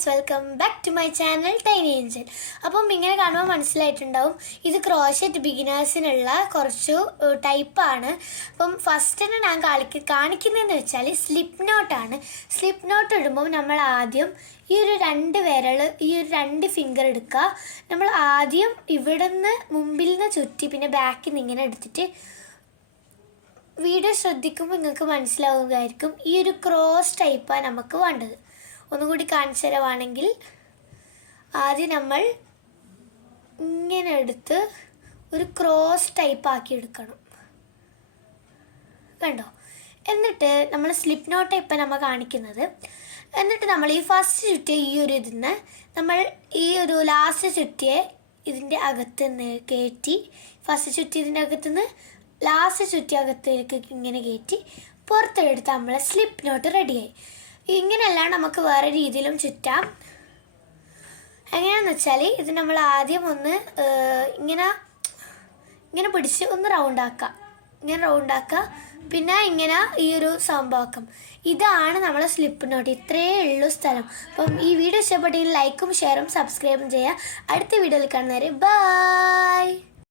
Guys, welcome back to my channel tiny angel. അപ്പം ഇങ്ങനെ കാണുമ്പോൾ മനസ്സിലായിട്ടുണ്ടാവും ഇത് ക്രോഷറ്റ് ബിഗിനേഴ്സിനുള്ള കുറച്ചു ടൈപ്പാണ്. അപ്പം ഫസ്റ്റ് തന്നെ ഞാൻ കാണിക്കുന്നതെന്ന് വെച്ചാൽ സ്ലിപ്പ് നോട്ടാണ്. സ്ലിപ്പ് നോട്ട് ഇടുമ്പോൾ നമ്മൾ ആദ്യം ഈ ഒരു രണ്ട് ഫിംഗർ എടുക്കുക. നമ്മൾ ആദ്യം ഇവിടെ നിന്ന് മുമ്പിൽ നിന്ന് ചുറ്റി പിന്നെ ബാക്കിൽ നിന്ന് ഇങ്ങനെ എടുത്തിട്ട് വീഡിയോ ശ്രദ്ധിക്കുമ്പോൾ നിങ്ങൾക്ക് മനസ്സിലാവുകയായിരിക്കും ഈ ഒരു ക്രോസ് ടൈപ്പാണ് നമുക്ക് വേണ്ടത്. ഒന്നുകൂടി കാണിച്ചു തരുവാണെങ്കിൽ ആദ്യം നമ്മൾ ഇങ്ങനെ എടുത്ത് ഒരു ക്രോസ് ടൈപ്പ് ആക്കി എടുക്കണം, കണ്ടോ? എന്നിട്ട് നമ്മൾ സ്ലിപ്പ് നോട്ട് ഇപ്പം നമ്മൾ കാണിക്കുന്നത്. എന്നിട്ട് നമ്മൾ ഈ ഫസ്റ്റ് ചുറ്റിയ ഈ ഒരു ഇതിന്ന് നമ്മൾ ഈ ഒരു ലാസ്റ്റ് ചുറ്റിയെ ഇതിൻ്റെ അകത്തുനിന്ന് കയറ്റി, ഫസ്റ്റ് ചുറ്റിയതിൻ്റെ അകത്തുനിന്ന് ലാസ്റ്റ് ചുറ്റിയകത്തേക്ക് ഇങ്ങനെ കയറ്റി പുറത്തെടുത്ത് നമ്മളെ സ്ലിപ്പ് നോട്ട് റെഡിയായി. ഇങ്ങനെയല്ല നമുക്ക് വേറെ രീതിയിലും ചുറ്റാം. എങ്ങനെയാണെന്ന് വെച്ചാൽ ഇത് നമ്മൾ ആദ്യം ഒന്ന് ഇങ്ങനെ പിടിച്ച് ഒന്ന് റൗണ്ടാക്കുക, പിന്നെ ഇങ്ങനെ ഈ ഒരു സംഭവം. ഇതാണ് നമ്മളെ സ്ലിപ്പ് നോട്ട്. ഇത്രയേ ഉള്ളൂ സ്ഥലം. അപ്പം ഈ വീഡിയോ ഇഷ്ടപ്പെട്ടെങ്കിൽ ലൈക്കും ഷെയറും സബ്സ്ക്രൈബും ചെയ്യുക. അടുത്ത വീഡിയോയിൽ കാണുന്നവരെ ബൈ.